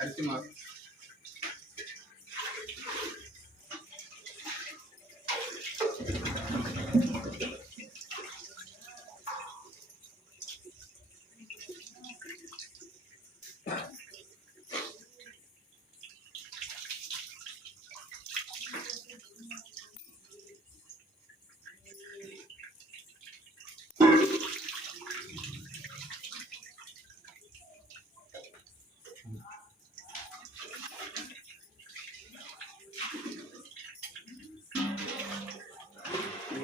அரிசி மாவு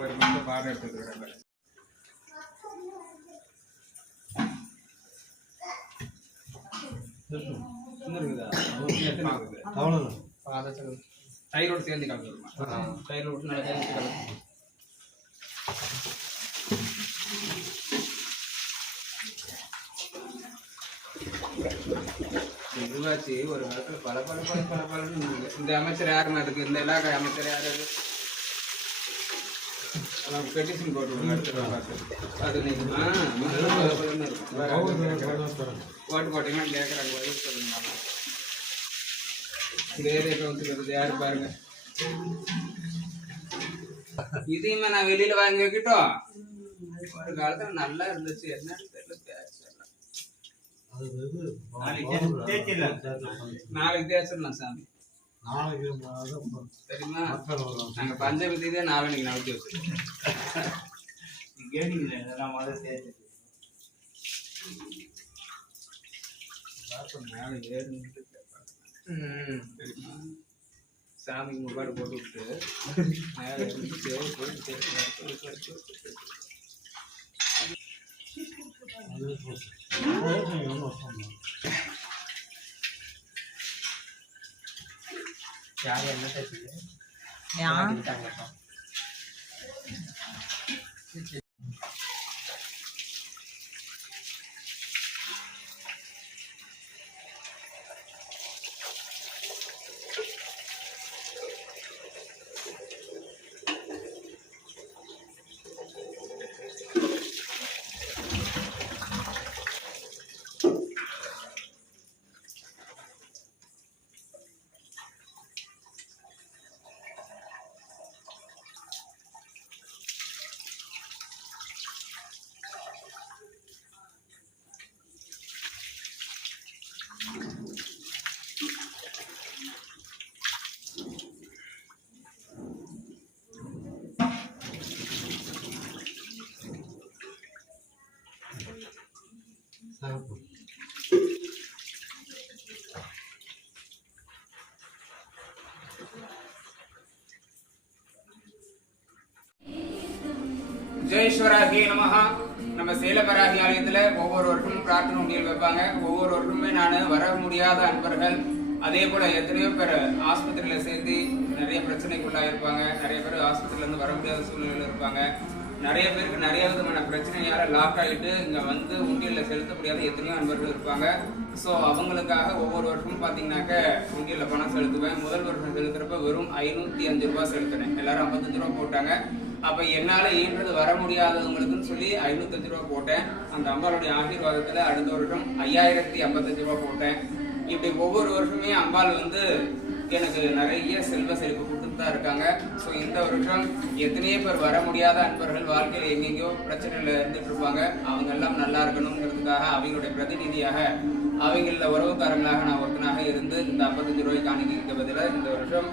ஒரு மட்டும் பாடம் எடுத்துக்கிறாங்க. தயிரோடு சேர்ந்து கலந்துருமா? தயிரோடு நல்லா சேர்ந்து கலந்து இதுவாச்சு. ஒரு காலத்தில் பல பல பல பல பலன்னு இந்த அமைச்சர் யாருன்னா இருக்கு, இந்த இலாக்கா அமைச்சர் யாரு பெட்டிஷன் போட்டு அது ஓட்டு போட்டீங்கன்னா கேட்குறாங்க பதில் சொல்லுங்க. வேறு கவுன்சிலர் யாரு பாருங்க. இதையுமே நான் வெளியில வாங்கி வைக்கிட்டோம். ஒரு காலத்துல நல்லா இருந்துச்சு, என்னன்னு தெரியல. நாளைக்கு தேய்ச்சிடலாம் சாமி. சரிம்மா, நாங்க பஞ்சபதி நாளைக்கு நவச்சி வச்சிருக்கோம். சரிம்மா, சாமி முகாடு போட்டு விட்டு மேலே யார் என்ன ஜெயஸ்வராகியே நமஹ. நம்ம சேலபராகி ஆலயத்துல ஒவ்வொரு வருஷமும் பிரார்த்தனை உண்டியல் வைப்பாங்க. ஒவ்வொரு வருஷமுமே நான் வர முடியாத அன்பர்கள், அதே போல எத்தனையோ பேர் ஆஸ்பத்திரியில சேர்த்து நிறைய பிரச்சனைக்குள்ளா இருப்பாங்க. நிறைய பேர் ஆஸ்பத்திரியில இருந்து வர முடியாத சூழ்நிலையில இருப்பாங்க. நிறைய பேருக்கு நிறைய விதமான பிரச்சனையால லாக் ஆகிட்டு இங்க வந்து உண்டியல்ல செலுத்த முடியாத எத்தனையோ அன்பர்கள் இருப்பாங்க. ஸோ அவங்களுக்காக ஒவ்வொரு வருஷமும் பார்த்தீங்கன்னாக்க உண்டியல்ல பணம் செலுத்துவேன். முதல் வருஷம் செலுத்துறப்ப வெறும் 505 ரூபாய் செலுத்தினேன். எல்லாரும் 55 ரூபா போட்டாங்க. அப்ப என்னால ஈன்றது வர முடியாதவங்களுக்குன்னு சொல்லி 505 ரூபா போட்டேன். அந்த அம்பாளுடைய ஆசீர்வாதத்துல அடுத்த வருஷம் 5055 ரூபா போட்டேன். இப்படி ஒவ்வொரு வருஷமே அம்பாள் வந்து எனக்கு நிறைய செல்வ செழிப்பு கொடுத்துட்டு தான் இருக்காங்க. ஸோ இந்த வருஷம் எத்தனையோ பேர் வர முடியாத அன்பர்கள் வாழ்க்கையில் எங்கெங்கயோ பிரச்சனையில இருந்துட்டு இருப்பாங்க. அவங்க எல்லாம் நல்லா இருக்கணுங்கிறதுக்காக அவங்களுடைய பிரதிநிதியாக அவங்கள உறவுக்காரங்களாக நான் ஒருத்தனாக இருந்து இந்த 55 ரூபாய் காணிக்க பதிலாக இந்த வருஷம்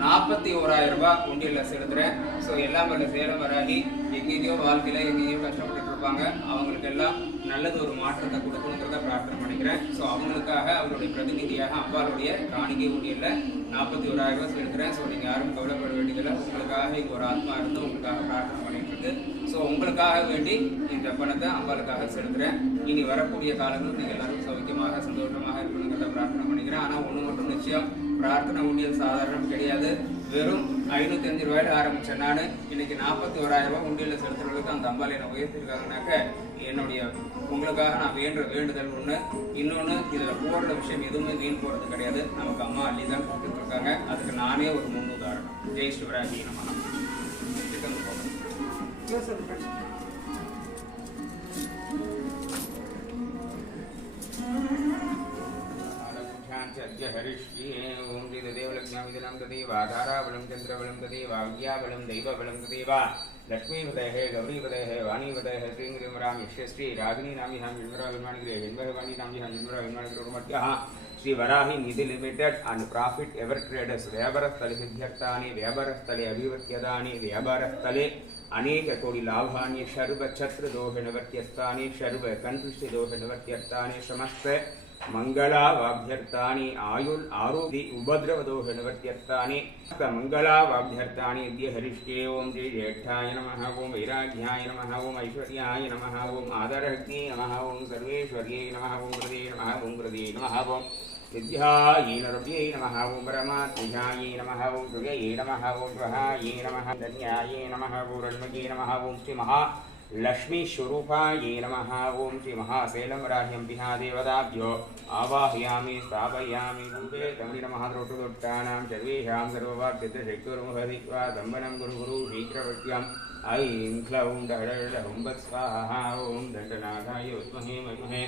41,000 ரூபாய் உண்டியல்ல செலுத்துறேன். ஸோ எல்லாம் வல்ல சேலம் வராகி எங்கெங்கயோ வாழ்க்கையில எங்கெங்கயோ கஷ்டப்பட்டு இருப்பாங்க. அவங்களுக்கு எல்லாம் நல்லது ஒரு மாற்றத்தை கொடுக்கணுங்கிறத பிரார்த்தனை பண்ணிக்கிறேன். ஸோ அவங்களுக்காக அவங்களுடைய பிரதிநிதியாக அம்பாளுடைய காணிக்கை உண்டியல்ல 41,000 ரூபாய் செலுத்துறேன். ஸோ நீங்க யாரும் கவலைப்பட வேண்டியதில்லை. உங்களுக்காக இங்க ஒரு ஆத்மா இருந்து உங்களுக்காக பிரார்த்தனை பண்ணிட்டு இருக்கு. ஸோ உங்களுக்காக வேண்டி இந்த பணத்தை அம்பாளுக்காக செலுத்துறேன். இனி வரக்கூடிய காலங்களும் நீங்க எல்லாரும் சௌக்கியமாக சந்தோஷமாக இருக்கணுங்கிறத பிரார்த்தனை பண்ணிக்கிறேன். ஆனா ஒண்ணு மட்டும் நிச்சயம், பிரார்த்தனை உண்டியல் சாதாரணம் கிடையாது. வெறும் 505 ரூபாயில ஆரம்பிச்சேன் நான். இன்னைக்கு 41,000 ரூபாய் உண்டியல்ல செலுத்துறதுக்கு அந்த அம்பாள் என்னை உயர்த்திருக்காங்கனாக்க என்னுடைய உங்களுக்காக நான் வேண்டுதல் ஒண்ணு. இன்னொன்னு, இதுல போடுற விஷயம் எதுவுமே வீண் போறது கிடையாது. நமக்கு அம்மா அள்ளி தான் கொடுத்துட்டு இருக்காங்க. அதுக்கு நானே ஒரு முன்னுதாரணம். ஜெய் சிவராகி நமஹ. अद्य हरिष्ये ओम श्री देवलक्ष्मीविदनं तदेवाधाराबलं चन्द्रबलं तदेवाज्ञाबलं दैवबलं तदेव लक्ष्मीपतयः गौरीपतयः वाणीपतयः श्रीं ह्रीं रां यश्यश्री रागिनी नाम्यां जन्मराभिमानिग्रे हिन्वहवाणी नाम्यां जन्मराभिमानिग्रोर्मध्यः Shri Varahi Nidhi limited and profit ever traders व्यापारस्थले सिद्ध्यर्थानि व्यापारस्थले अभिवृद्ध्यदानि व्यापारस्थले अनेक कोटि लाभानि सर्व छत्र दोष निवर्त्यर्थानि सर्व कंटुष्टि दोष निवर्त्यर्थानि समस्त मंगलावाभ्यर्थानि आयुल आरोग्य उपद्रव दोष निवर्त्यर्थानि मंगलावाभ्यर्थानि अद्य हरिष्ये ओम श्री ज्येष्ठाय नमः ओम वैराग्याय नमः ओम ऐश्वर्याय नमः ओम आदरहत्ये नमः ओम सर्वेश्वर्ये नमः ओम हृदये नमः ओम हृदये नमः ओम विद्यायै नरव्यै नमः ओम परमात्मजायै नमः ओम दुर्गये नमः ओम स्वहायै नमः धन्यायै नमः ओम रण्मये नमः ओम श्री महालक्ष्मी स्वरूपायै नमः ओम श्री महाशैलमराह्यम्बिहा देवताभ्यो आवाहयामि स्थापयामि कुम्भे तमिळ महाद्रोटुदोट्टानां सर्वेषां सर्ववाद्यशक्तिर्मुहदित्वा दम्बनं गुरुगुरु शीघ्रवट्यम् ऐं क्लौं डहडहुं स्वाहा ओम दण्डनाथाय विद्महे मन्महे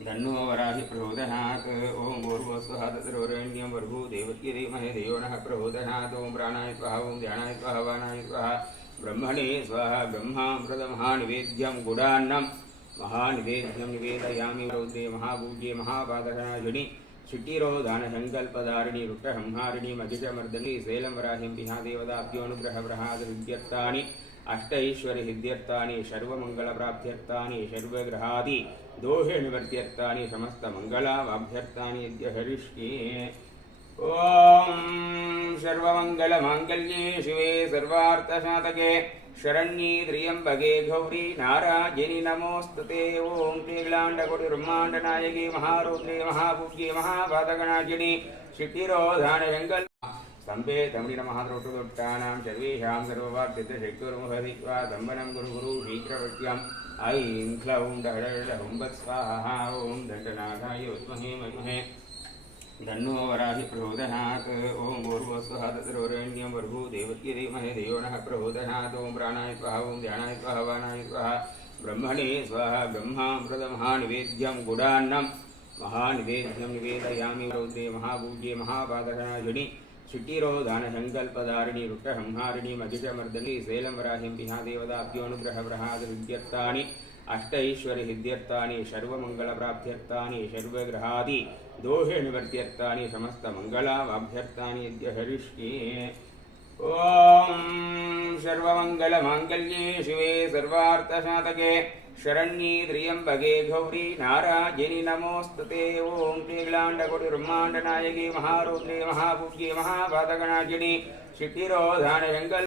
धन्नो वराहि प्रचोदयात् ओम भूर्भुवस्वः तत्सर्वरेण्यं भर्गो देवस्य धीमहि धियो नः प्रचोदयात् ओम प्राणाय स्वाहा ओम ध्यानाय स्वाहा वाणाय स्वाहा ब्रह्मणे स्वाहा ब्रह्मामृतमहानिवेद्यं गुडान्नं महानिवेद्यं निवेदयामि रौद्रे महापूज्ये महापादकनाशिनि क्षितिरोधानसङ्कल्पधारिणि रुक्कसंहारिणि महिषमर्दनि शैलमराहिम्बिहा देवताभ्योऽनुग्रहप्रसादविद्यर्थानि अष्टैश्वर्यसिद्ध्यर्थानि सर्वमङ्गलप्राप्त्यर्थानि सर्वग्रहादि दोषनिवर्त्यर्थानि समस्तमङ्गलावाभ्यर्थानि अद्य हरिष्ये ओम सर्वमङ्गलमाङ्गल्ये शिवे सर्वार्थसाधके शरण्ये त्र्यम्बके गौरी नारायणि नमोस्तुते ओम श्रीलाण्डकोटिब्रह्माण्डनायके महारुद्रे महापूज्ये महापादकनाशिनि क्षितिरोधानसङ्कल्प स्तंभे तमिळ महाद्रोटुदोट्टानां सर्वेषां सर्ववाद्यशक्तिर्मुहदित्वा दम्बनं गुरुगुरु शीघ्रवट्यम् ऐं क्लौं डहडहुं स्वाहा ओम दण्डनाथाय विद्महे मन्महे धन्नो वराहि प्रचोदयात् ओम भूर्भुवस्वः तत्सर्वरेण्यं भर्गो देवस्य धीमहि धियो नः प्रचोदयात् ओम प्राणाय स्वाहा ओम ध्यानाय स्वाहा वाणाय स्वाहा ब्रह्मणे स्वाहा ब्रह्मामृतमहानिवेद्यं गुडान्नं महानिवेद्यं निवेदयामि रौद्रे महापूज्ये महापादकनाशिनि क्षितिरोधानसङ्कल्पधारिणि रुक्कसंहारिणि महिषमर्दनि शैलमराहिम्बिहा देवताभ्योऽनुग्रहप्रसादविद्यर्थानि अष्टैश्वर्यसिद्ध्यर्थानि सर्वमङ्गलप्राप्त्यर्थानि सर्वग्रहादि दोषनिवर्त्यर्थानि समस्तमङ्गलावाभ्यर्थानि अद्य हरिष्ये ओम सर्वमङ्गलमाङ्गल्ये शिवे सर्वार्थसाधके शरण्ये त्र्यम्बके गौरी नारायणि नमोस्तुते ओम श्रीलाण्डकोटिब्रह्माण्डनायके महारुद्रे महापूज्ये महापादकनाशिनि क्षितिरोधानसङ्कल्प